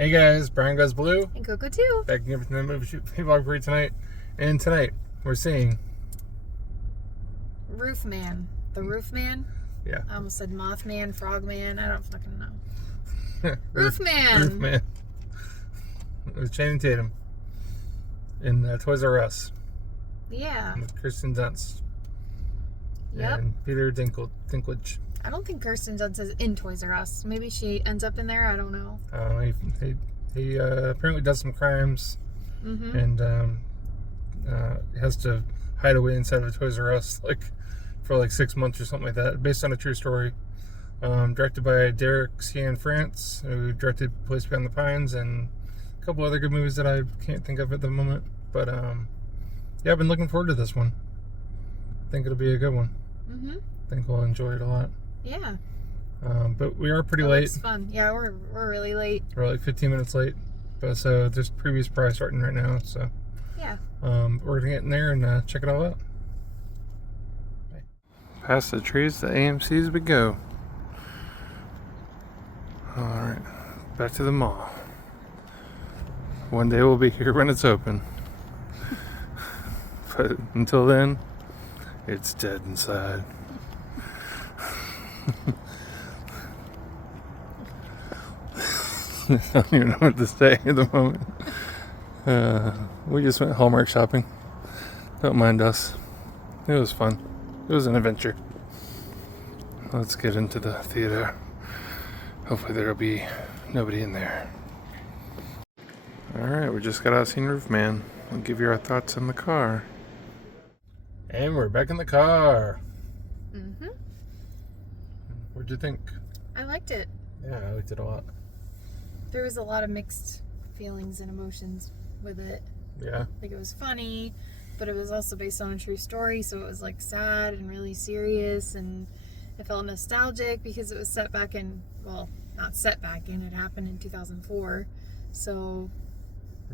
Hey guys, Brian Goes Blue. And Coco too. Back again with another movie vlog for you tonight. And tonight, we're seeing... Roofman. The Roofman? Yeah. I almost said Mothman, Frogman. I don't fucking know. Roofman! Roofman. With Channing Tatum. In Toys R Us. Yeah. With Kirsten Dunst. Yep. And Peter Dinklage. I don't think Kirsten Dunst is in Toys R Us. Maybe she ends up in there. I don't know. He apparently does some crimes. Mm-hmm. And has to hide away inside of a Toys R Us for 6 months or something like that, based on a true story. Directed by Derek Cian-France, who directed Place Beyond the Pines and a couple other good movies that I can't think of at the moment. But yeah, I've been looking forward to this one. I think it'll be a good one. Mm-hmm. I think we'll enjoy it a lot. Yeah. But we are pretty late. It's fun. Yeah, we're really late. We're 15 minutes late. But so there's previews probably starting right now. So yeah. We're gonna get in there and check it all out. Past the trees, the AMC's we go. Alright, back to the mall. One day we'll be here when it's open. But until then, it's dead inside. I don't even know what to say at the moment. We just went Hallmark shopping. Don't mind us. It was fun. It was an adventure. Let's get into the theater. Hopefully there'll be nobody in there. Alright, we just got out seeing Roofman. We'll give you our thoughts on the car. And we're back in the car. Mm-hmm. What'd you think? I liked it. Yeah, I liked it a lot. There was a lot of mixed feelings and emotions with it. Yeah. It was funny, but it was also based on a true story, so it was sad and really serious, and it felt nostalgic because it was set back in, well, not set back in, it happened in 2004. So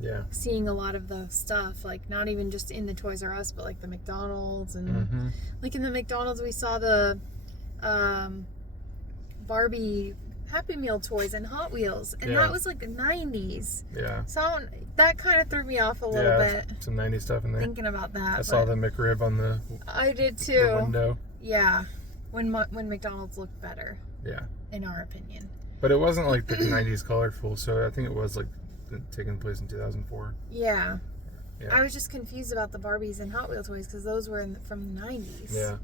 yeah, seeing a lot of the stuff, not even just in the Toys R Us, but the McDonald's, and in the McDonald's we saw the Barbie Happy Meal toys and Hot Wheels, and that was the 90s. Yeah. So that kind of threw me off a little bit. Some 90s stuff in there. Thinking about that. I saw the McRib on the I did too. The window. Yeah. When McDonald's looked better. Yeah. In our opinion. But it wasn't the 90s colorful, so I think it was taking place in 2004. Yeah. Yeah. I was just confused about the Barbies and Hot Wheel toys because those were from the 90s. Yeah.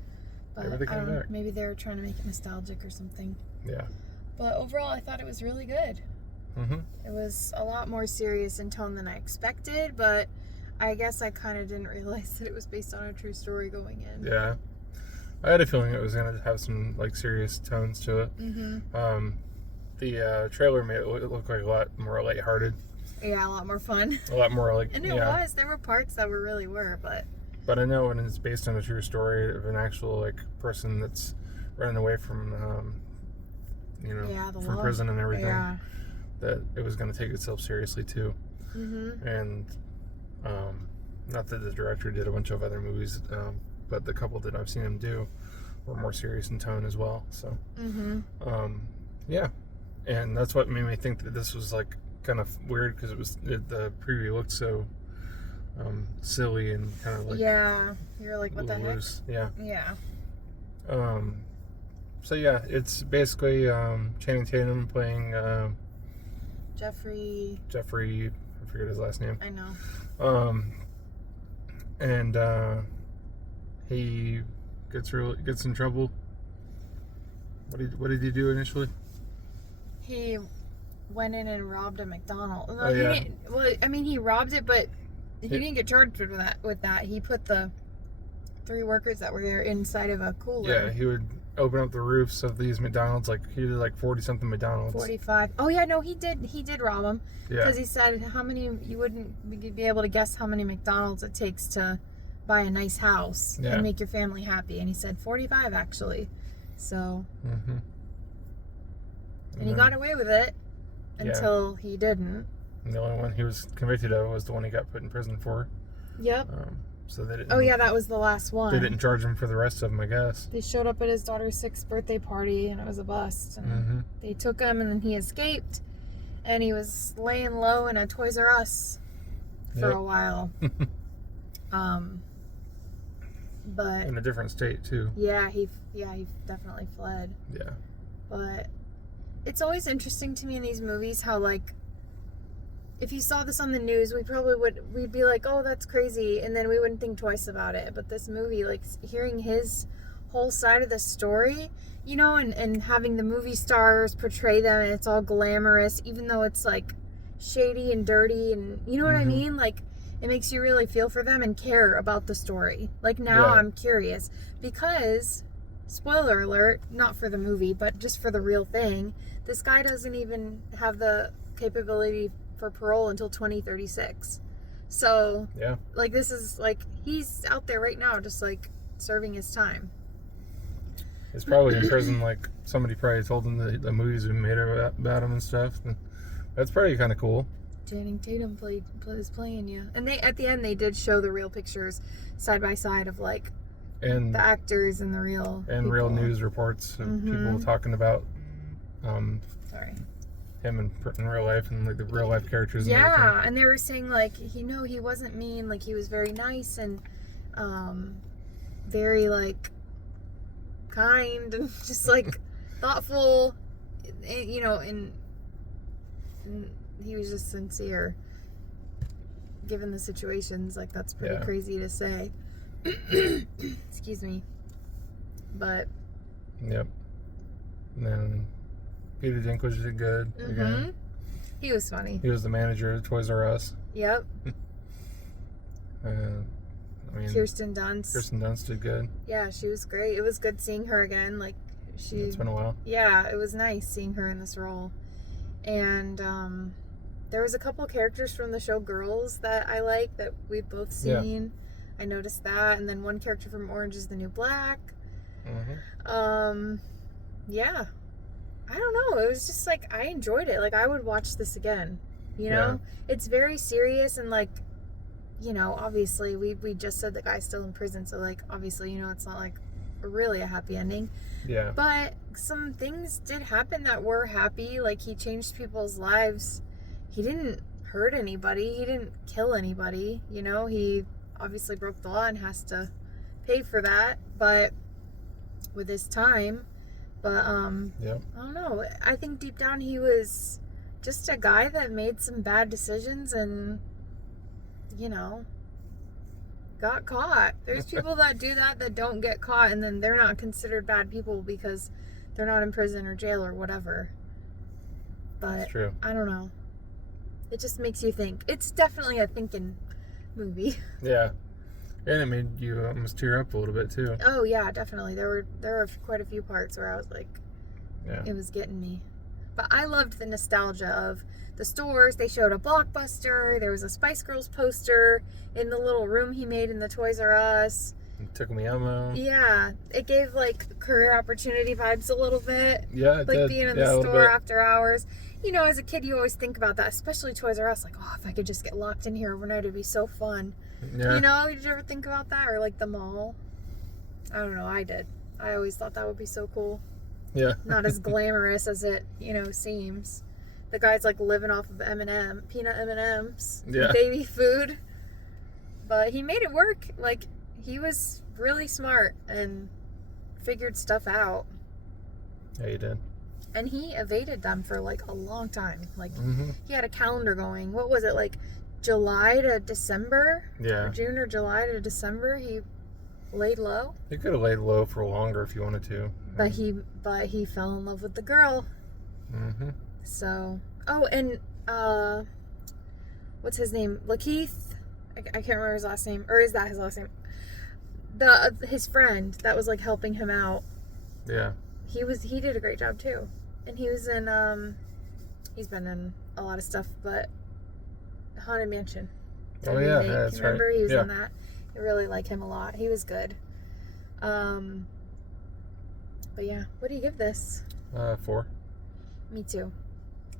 But Maybe they came back. Maybe they were trying to make it nostalgic or something. Yeah. But overall, I thought it was really good. Mm-hmm. It was a lot more serious in tone than I expected, but I guess I kind of didn't realize that it was based on a true story going in. Yeah. I had a feeling it was going to have some serious tones to it. Mm-hmm. The trailer made it look a lot more lighthearted. Yeah, a lot more fun. A lot more And it was. There were parts that really were, but... But I know when it's based on a true story of an actual person that's running away from from prison and everything, that it was going to take itself seriously too. Mm-hmm. And not that the director did a bunch of other movies, but the couple that I've seen him do were more serious in tone as well. So yeah, and that's what made me think that this was kind of weird, because the preview looked so silly and kind of yeah, you're what the heck? Yeah. So yeah, it's basically Channing Tatum playing Jeffrey. I forget his last name. I know. And he gets in trouble. What did he do initially? He went in and robbed a McDonald's. No, he didn't. Well, I mean, he robbed it, but he didn't get charged with that. He put the 3 workers that were there inside of a cooler. Yeah, he would open up the roofs of these McDonald's. He did 40 something McDonald's. 45. Oh yeah, no, he did rob them. Yeah. Because he said you wouldn't be able to guess how many McDonald's it takes to buy a nice house and make your family happy. And he said 45 actually. So. Mm-hmm. And he got away with it until he didn't. And the only one he was convicted of was the one he got put in prison for. Yep. So they didn't. Oh yeah, that was the last one. They didn't charge him for the rest of them, I guess. They showed up at his daughter's 6th birthday party, and it was a bust. And they took him, and then he escaped. and he was laying low in a Toys R Us for Yep. a while. But In a different state too. yeah, he definitely fled. Yeah. But it's always interesting to me in these movies how, like, if you saw this on the news, we'd be like, oh, that's crazy, and then we wouldn't think twice about it. But this movie, like, hearing his whole side of the story, you know, and having the movie stars portray them, and it's all glamorous, even though it's, like, shady and dirty, and you know what I mean? Like, it makes you really feel for them and care about the story. Like, now I'm curious, because, spoiler alert, not for the movie, but just for the real thing, this guy doesn't even have the capability for parole until 2036. So, Yeah. like, this is, like, he's out there right now just, like, serving his time. He's probably in prison, like, somebody probably told him the movies we made about him and stuff. And that's probably kind of cool. Channing Tatum is playing you. And at the end, they did show the real pictures side by side of, like, And the actors and the real and people. real news reports of people talking about Sorry. him in real life and, like, the real life characters. And Yeah, everything. and they were saying, like, he wasn't mean, like, he was very nice and very, like, kind and just, like, thoughtful, you know, and he was just sincere given the situations. Like, that's pretty crazy to say. Excuse me. But Yep. And then Peter Dinklage did good again. he was funny. He was the manager of Toys R Us. Yep. I mean, Kirsten Dunst did good. Yeah, she was great. It was good seeing her again. Like, It's been a while. Yeah, it was nice seeing her in this role. And there was a couple characters from the show Girls that I like that we've both seen. I noticed that. And then one character from Orange is the New Black. Yeah. I don't know. It was just like, I enjoyed it. Like, I would watch this again. You know? It's very serious and, like, you know, obviously we just said the guy's still in prison, so, like, obviously, you know, it's not like really a happy ending. Yeah. But some things did happen that were happy. Like, he changed people's lives. He didn't hurt anybody. He didn't kill anybody. You know, he obviously broke the law and has to pay for that. But with his time, but I don't know. I think deep down he was just a guy that made some bad decisions and, you know, got caught. There's people that do that don't get caught, and then they're not considered bad people because they're not in prison or jail or whatever. But That's true. I don't know. It just makes you think. It's definitely a thinking movie. Yeah. And it made you almost tear up a little bit too. Oh yeah, definitely. There were quite a few parts where I was like, it was getting me. But I loved the nostalgia of the stores. They showed a Blockbuster. There was a Spice Girls poster in the little room he made in the Toys R Us. It took me ammo. Yeah, it gave, like, career opportunity vibes a little bit. Yeah, it like did. Being in Yeah, the a little store bit. after hours. You know, as a kid, you always think about that, especially Toys R Us. Like, oh, if I could just get locked in here overnight, it'd be so fun. Yeah. You know, did you ever think about that? Or, like, the mall? I don't know, I did. I always thought that would be so cool. Yeah. Not as glamorous as it, you know, seems. The guy's, like, living off of peanut M&Ms, baby food. But he made it work. Like, he was really smart and figured stuff out. Yeah, you did. And he evaded them for, like, a long time. Like, he had a calendar going. What was it, like, July to December? Yeah. Or June or July to December, he laid low. You could have laid low for longer if you wanted to. But he fell in love with the girl. So, oh, and what's his name? Lakeith. I can't remember his last name, or is that his last name? His friend that was, like, helping him out. Yeah. He did a great job too, and he was in he's been in a lot of stuff, but Haunted Mansion. Oh yeah, that's right. Remember he was in that. I really like him a lot. He was good. But yeah, what do you give this? 4. Me too.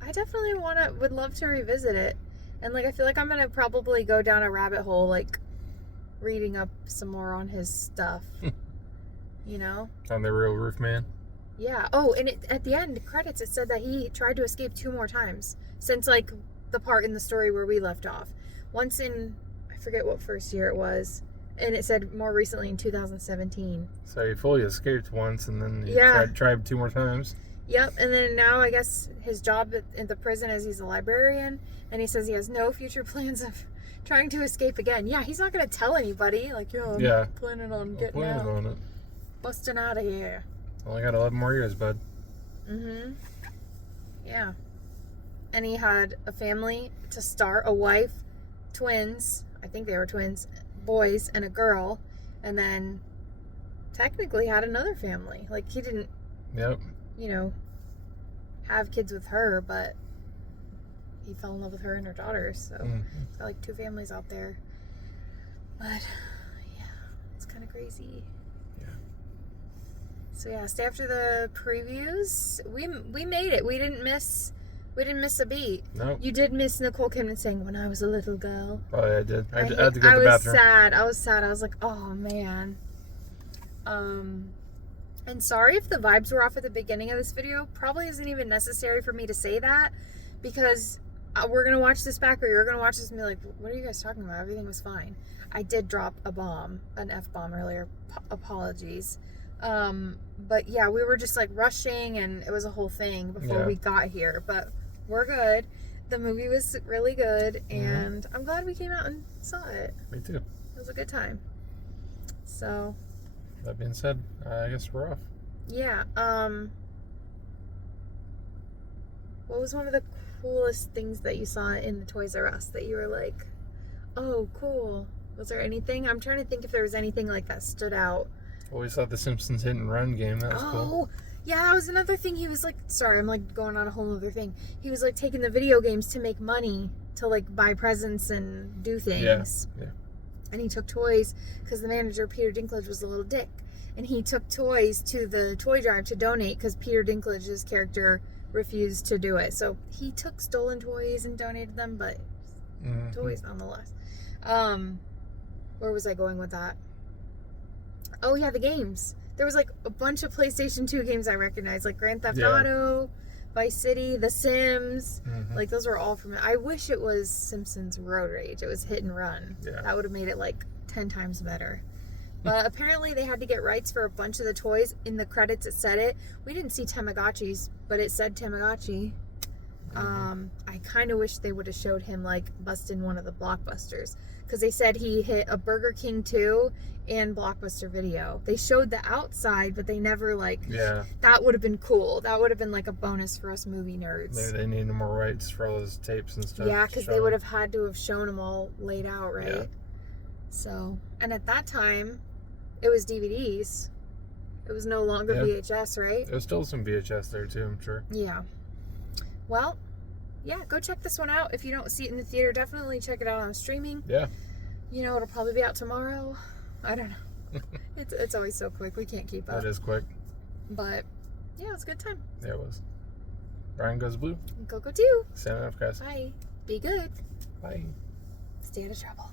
I definitely would love to revisit it. And, like, I feel like I'm going to probably go down a rabbit hole, like, reading up some more on his stuff. You know? On the real Roofman. Yeah. Oh, and at the end, credits, it said that he tried to escape 2 more times. since like the part in the story where we left off. Once in, I forget what first year it was, and it said more recently in 2017. So he fully escaped once, and then he Yeah. tried 2 more times. Yep, and then now I guess his job at the prison is he's a librarian, and he says he has no future plans of trying to escape again. Yeah, he's not going to tell anybody, like, yo, I'm planning on getting out. On it. Busting out of here. Only got 11 more years, bud. Mm-hmm. Yeah. And he had a family to start, a wife, twins, I think they were twins, boys, and a girl, and then technically had another family. Like, he didn't, Yep. you know, have kids with her, but he fell in love with her and her daughters, so he's got like 2 families out there. But yeah, it's kind of crazy. Yeah. So yeah, stay after the previews. We made it. We didn't miss a beat. Nope. You did miss Nicole Kidman saying "When I Was a Little Girl." Oh yeah, I did. I had to go to the bathroom. I was sad. I was like, oh man. And sorry if the vibes were off at the beginning of this video. Probably isn't even necessary for me to say that, because we're going to watch this back, or you're going to watch this and be like, what are you guys talking about? Everything was fine. I did drop a bomb, an F-bomb earlier. Apologies. But yeah, we were just like rushing, and it was a whole thing before we got here. But we're good. The movie was really good, and I'm glad we came out and saw it. Me too. It was a good time. So... that being said, I guess we're off. yeah, what was one of the coolest things that you saw in the Toys R Us that you were like, oh, cool? Was there anything? I'm trying to think if there was anything like that stood out. Well, we saw the Simpsons hit and run game. That was cool. Yeah, that was another thing. He was like, sorry, I'm like going on a whole other thing. He was like taking the video games to make money to like buy presents and do things. Yeah. And he took toys because the manager, Peter Dinklage, was a little dick. And he took toys to the toy drive to donate because Peter Dinklage's character refused to do it. So he took stolen toys and donated them, but toys nonetheless. Where was I going with that? Oh yeah, the games. There was like a bunch of PlayStation 2 games I recognized, like Grand Theft Auto, Vice City, The Sims. Like those were all from it. I wish it was Simpsons Road Rage. It was hit and run. Yeah. That would have made it like 10 times better. But apparently they had to get rights for a bunch of the toys. In the credits it said it. We didn't see Tamagotchis, but it said Tamagotchi. I kind of wish they would have showed him like busting one of the Blockbusters, because they said he hit a Burger King 2 and Blockbuster Video. They showed the outside, but they never like... yeah. That would have been cool. That would have been like a bonus for us movie nerds. Maybe they needed more rights for all those tapes and stuff. Yeah, because they would have had to have shown them all laid out, right? Yeah. So, and at that time, it was DVDs. It was no longer VHS, right? There's still some VHS there too, I'm sure. Yeah. Well, yeah, go check this one out. If you don't see it in the theater, definitely check it out on streaming. Yeah. You know, it'll probably be out tomorrow. I don't know. It's always so quick. We can't keep up. That is quick. But, yeah, it was a good time. Yeah, it was. Brian Goes Blue. Go too. Signing off, guys. Bye. Be good. Bye. Stay out of trouble.